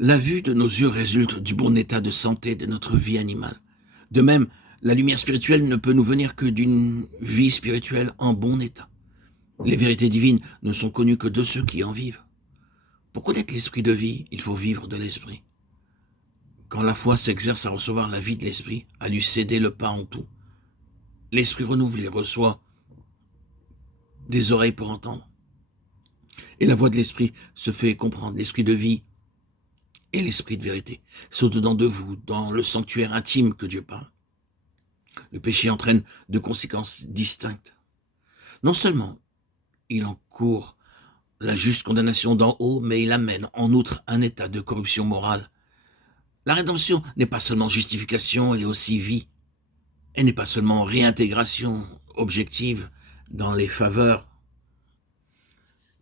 La vue de nos yeux résulte du bon état de santé de notre vie animale. De même, la lumière spirituelle ne peut nous venir que d'une vie spirituelle en bon état. Les vérités divines ne sont connues que de ceux qui en vivent. Pour connaître l'esprit de vie, il faut vivre de l'esprit. Quand la foi s'exerce à recevoir la vie de l'esprit, à lui céder le pas en tout, l'esprit renouvelé reçoit des oreilles pour entendre. Et la voix de l'esprit se fait comprendre. L'esprit de vie et l'esprit de vérité sont au-dedans de vous, dans le sanctuaire intime que Dieu parle. Le péché entraîne de conséquences distinctes. Non seulement il encourt la juste condamnation d'en haut, mais il amène en outre un état de corruption morale. La rédemption n'est pas seulement justification, elle est aussi vie. Elle n'est pas seulement réintégration objective dans les faveurs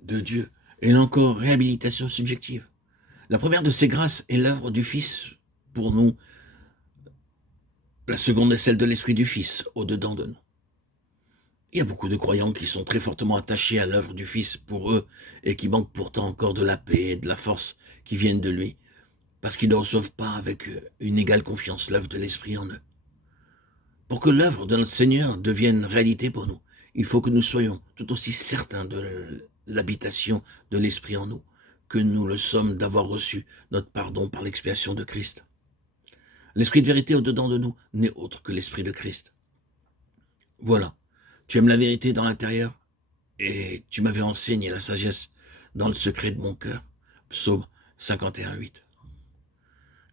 de Dieu, elle est encore réhabilitation subjective. La première de ces grâces est l'œuvre du Fils pour nous. La seconde est celle de l'Esprit du Fils au-dedans de nous. Il y a beaucoup de croyants qui sont très fortement attachés à l'œuvre du Fils pour eux et qui manquent pourtant encore de la paix et de la force qui viennent de lui, parce qu'ils ne reçoivent pas avec une égale confiance l'œuvre de l'Esprit en eux. Pour que l'œuvre de notre Seigneur devienne réalité pour nous, il faut que nous soyons tout aussi certains de l'habitation de l'Esprit en nous, que nous le sommes d'avoir reçu notre pardon par l'expiation de Christ. L'Esprit de vérité au-dedans de nous n'est autre que l'Esprit de Christ. Voilà, tu aimes la vérité dans l'intérieur et tu m'avais enseigné la sagesse dans le secret de mon cœur. Psaume 51:8.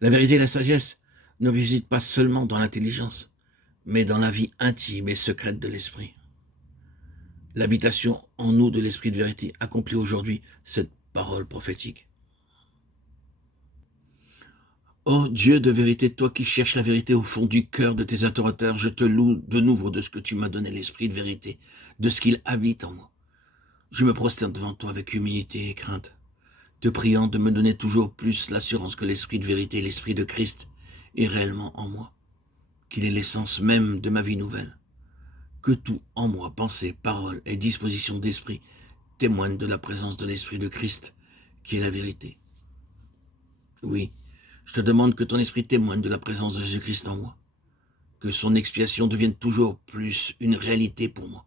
La vérité et la sagesse ne résident pas seulement dans l'intelligence, mais dans la vie intime et secrète de l'esprit. L'habitation en nous de l'esprit de vérité accomplit aujourd'hui cette parole prophétique. Ô Dieu de vérité, toi qui cherches la vérité au fond du cœur de tes adorateurs, je te loue de nouveau de ce que tu m'as donné l'esprit de vérité, de ce qu'il habite en moi. Je me prosterne devant toi avec humilité et crainte, te priant de me donner toujours plus l'assurance que l'esprit de vérité, l'esprit de Christ, est réellement en moi, qu'il est l'essence même de ma vie nouvelle. Que tout en moi, pensée, parole et disposition d'esprit, témoignent de la présence de l'esprit de Christ, qui est la vérité. Oui, je te demande que ton esprit témoigne de la présence de Jésus-Christ en moi, que son expiation devienne toujours plus une réalité pour moi,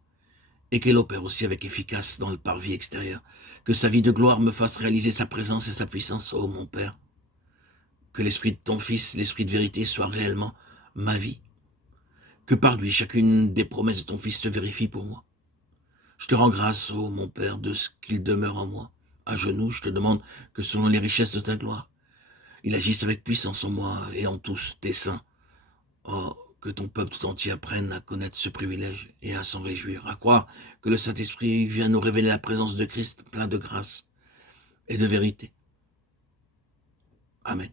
et qu'elle opère aussi avec efficace dans le parvis extérieur, que sa vie de gloire me fasse réaliser sa présence et sa puissance, ô mon Père, que l'esprit de ton Fils, l'esprit de vérité, soit réellement ma vie, que par lui chacune des promesses de ton Fils se vérifie pour moi. Je te rends grâce, ô mon Père, de ce qu'il demeure en moi. À genoux, je te demande que selon les richesses de ta gloire, il agisse avec puissance en moi et en tous tes saints. Oh, que ton peuple tout entier apprenne à connaître ce privilège et à s'en réjouir, à croire que le Saint-Esprit vient nous révéler la présence de Christ plein de grâce et de vérité. Amen.